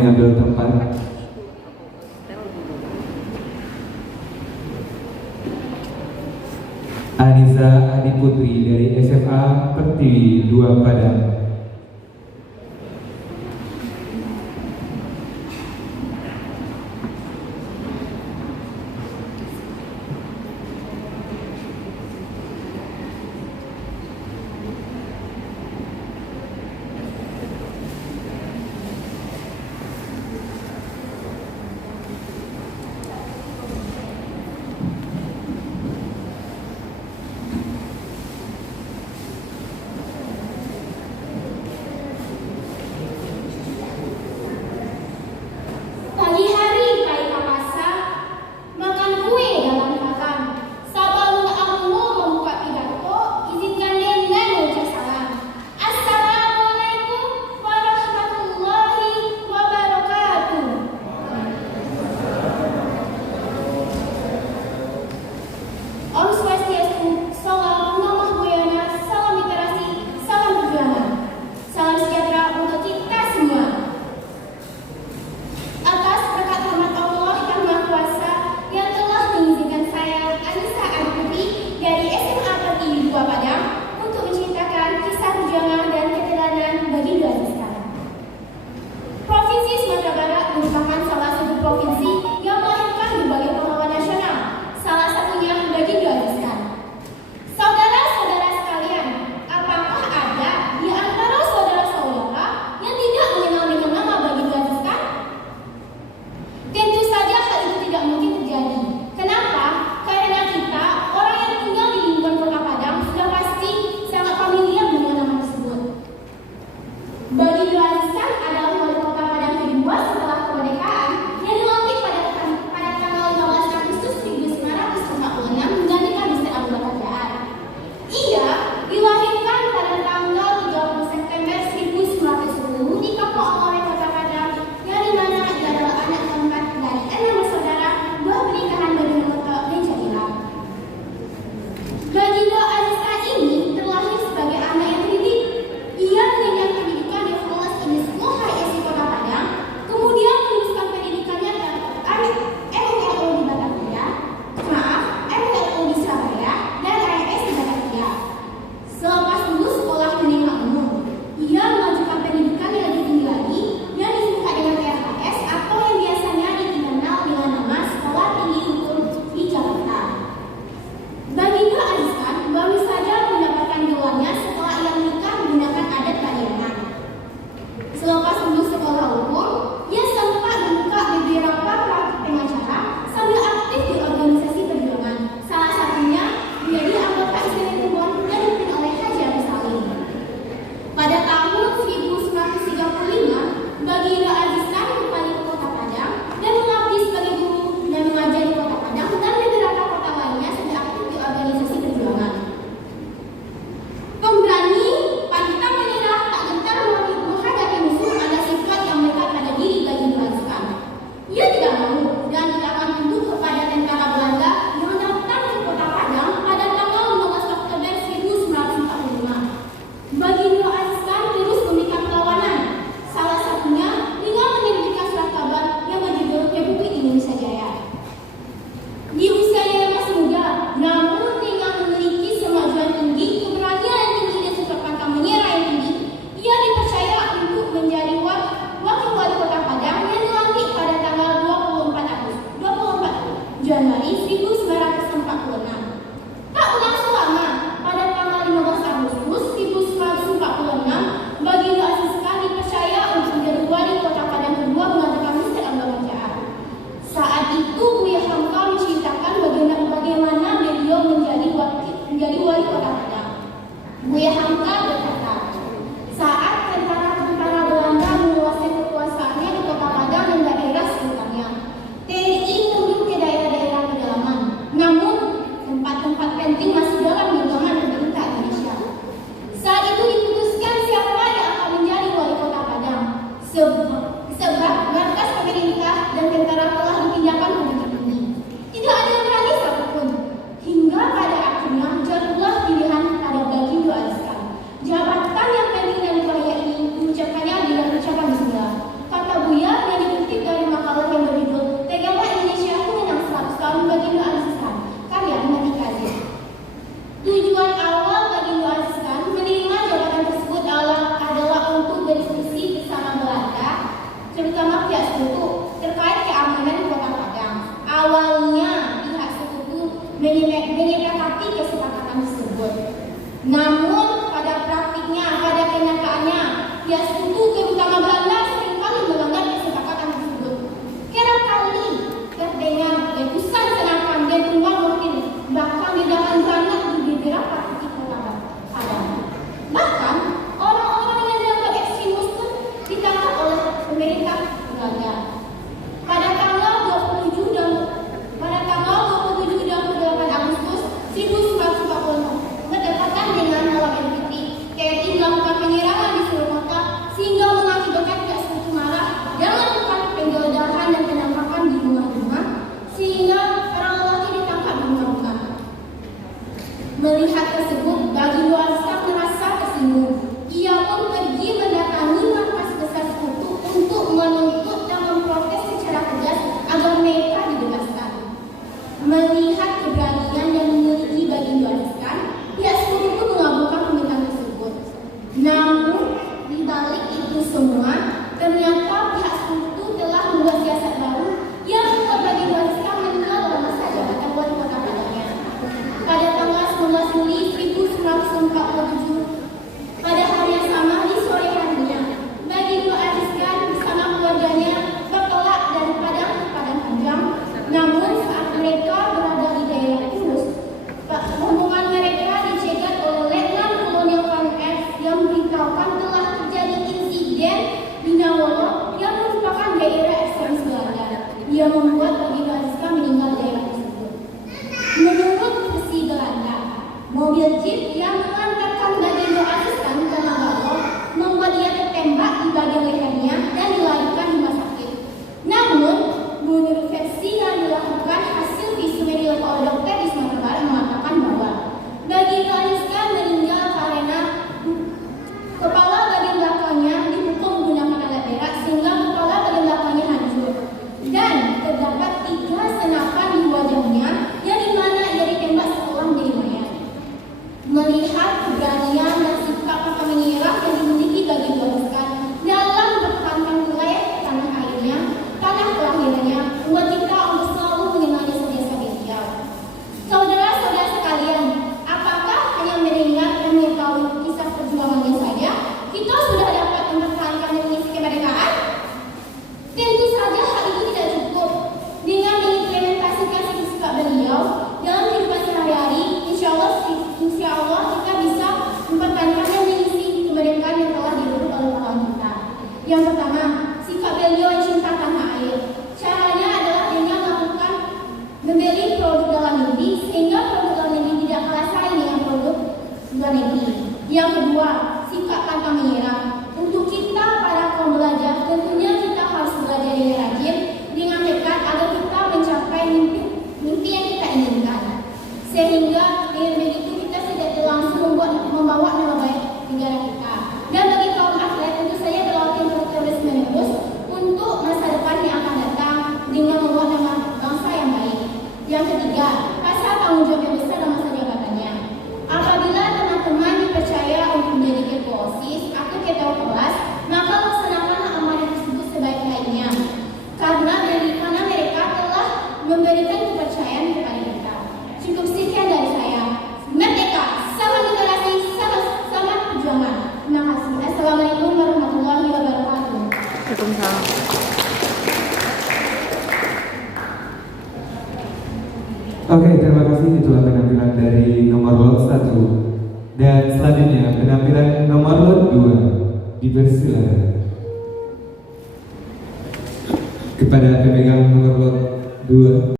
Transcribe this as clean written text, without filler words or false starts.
Mengambil tempat. Aniza Adi Putri dari SMA Pertiwi 2 Padang. Buya Hamka berkata, saat tentara Belanda menguasai kekuasaannya di Kota Padang dan daerah sekitarnya, TNI turun ke daerah-daerah pedalaman. Namun, tempat-tempat penting masih dalam genggaman pemerintah Indonesia. Saat itu diputuskan siapa yang akan menjadi wali Kota Padang, sebab markas pemerintah dan tentara telah dipindahkan ke Bukit Tinggi. Tidak ada yang berani satupun. Hingga pada akhirnya jatuhlah pilihan pada Baginda Azkan. Jabatan yang penting dan bahaya ini mengucapkannya dengan ucapan bismillah. Kata Buya, terutama pihak sekutu terkait keamanan Kota Padang. Awalnya pihak sekutu menyepakati kesepakatan tersebut. Namun pada praktiknya, pada kenyataannya, pihak sekutu terutama Belanda seringkali melanggar kesepakatan tersebut. Kerap kali terdengar letusan senapan dan tumbang mortir, bahkan ledakan granat di beberapa titik Kota Padang. Bahkan orang-orang yang dianggap ekstremis pun ditangkap oleh pemerintah Belanda. Pada tanggal 27 dan 28 Agustus 1940, berdekatan dengan malam NPT, TNI melakukan penyerangan di seluruh kota sehingga mengakibatkan pihak sekutu marah dan melakukan penggeledahan dan penampakan di rumah-rumah sehingga para lelaki ditangkap di rumah-rumah. Melihat tersebut, Bagi Luarsa merasa tersinggung. Ia pun pergi mendatangi markas besar sekutu untuk menuntut dan memprotes secara tegas agar mereka dibebaskan. Melihat keberanian yang dimiliki Bagi Luarsa, pihak sekutu pun mengabulkan permintaan tersebut. Namun, di balik itu semua, ternyata pihak sekutu telah membuat siasat baru yang membuat Bagi Luarsa meninggal dalam masa jabatan wali kota Padangnya. Pada tanggal 19 Juli 1947, pada hari yang sama di sore harinya, Bagi Luarsa bersama keluarganya bertolak dari Padang ke Padang Panjang. Namun saat mereka berada di daerah Kurus, rombongan mereka dicegat oleh Letnan Kolonel Van F yang memberitahukan telah terjadi insiden di Nawolo yang merupakan daerah ekstremis Belanda. Ia membuat Bagi Luarsa meninggal di daerah tersebut. Menurut versi Belanda, mobil jeep yang mengantarkan Bagi Luarsa ke Nawolo membuat dia tertembak di bagian lehernya dan dilarikan di rumah sakit. Namun, menurut versi yang dilakukan hasil visum medikal oleh dokter di Sumatera Barat mengatakan bahwa Bagi Luarsa meninggal karena kepala bagian belakangnya dipukul menggunakan alat berat sehingga kepala bagian belakangnya hancur dan terdapat 3 senapan di wajahnya yang dimana ia ditembak setelah menjadi mayat. Melihat keberanian dan sikap pantang menyerah yang dimiliki Bagi Luarsa dalam bertahan wilayah tanah airnya, tanah kelahirannya, membuat kita untuk selalu mengenali jasa beliau. Saudara-saudara sekalian, apakah hanya mendengar dan mengetahui kisah perjuangannya saja kita sudah dapat mempertahankan dan mengisi kemerdekaan? Tentu saja hal itu tidak cukup. Dengan mengimplementasikan sikap beliau dalam kehidupan sehari-hari, insya Allah kita bisa mempertahankan dan mengisi kemerdekaan yang telah direbut oleh pahlawan kita. Yang pertama, sikap beliau yang cinta tanah air. Caranya adalah dengan melakukan membeli produk dalam negeri sehingga produk dalam negeri tidak kalah saing dengan produk luar negeri. Yang kedua, sikap pantang menyerah. Untuk kita para kaum belajar, tentunya kita harus belajar dengan rajin, dengan tekad agar kita mencapai mimpi yang kita inginkan. Sehingga dengan begitu kita tidak langsung membawa nama baik negara kita. Dan bagi kaum atlet, tentu saja berlatih terus-menerus untuk masa depan yang akan datang dengan membawa nama bangsa yang baik. Yang ketiga, rasa tanggung jawab yang besar dalam masa jabatannya. Apabila teman-teman dipercaya untuk menjadi ketua OSIS atau ketua kelas, maka laksanakanlah amanah tersebut sebaik-baiknya. Karena mereka telah memberikan kepercayaan kepada kita. Cukup sekian dari saya. Merdeka, salam literasi, salam perjuangan. Terima kasih. Assalamualaikum warahmatullahi wabarakatuh. Waalaikumsalam. Oke, terima kasih. Itulah penampilan dari nomor lot 1. Dan selanjutnya penampilan nomor lot 2. Dipersilakan kepada pemegang nomor lot 2.